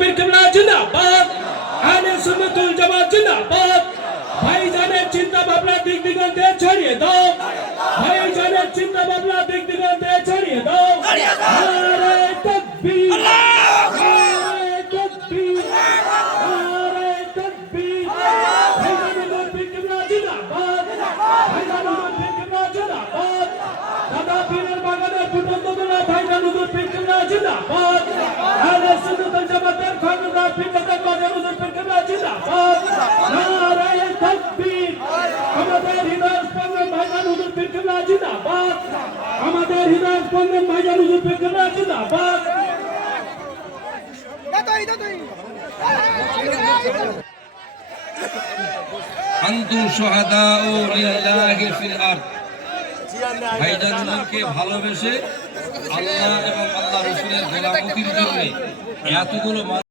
পীর কিবলা, জিন্দাবাদ। আহলে সুন্নাতুল জামাত, জিন্দাবাদ। ভাইজানের চিন্তা ভাবনা দিক দিগন্তে ছড়িয়ে দাও। ভাইজানের চিন্তা ভাবনা দিক দিগন্তে ছড়িয়ে দাও নারে তাকবীর নারে তাকবীর নারে তাকবীর ভাইজান হুজুর পীর কিবলা জিন্দাবাদ ভাইজান হুজুর পীর কিবলা জিন্দাবাদ দাদা পীরের বাগানের ফুটন্ত তোলা ভাইজান হুজুর পীর কিবলা জিন্দাবাদ আহলে সুন্নাতুল জামাতের খন্দকার পীর দাদা ভাইজান হুজুর পীর কিবলা জিন্দাবাদ নারে তাকবীর আমাদের হৃদয় স্পন্দন ভাইজান হুজুর পীর কিবলা জিন্দাবাদ। আমাদের হৃদয় স্পন্দন ভাইজান হুজুর জিন্দাবাদ। ভালোবেসে আল্লাহ এবং আল্লাহ রসুলের গোলামতির জন্য এতগুলো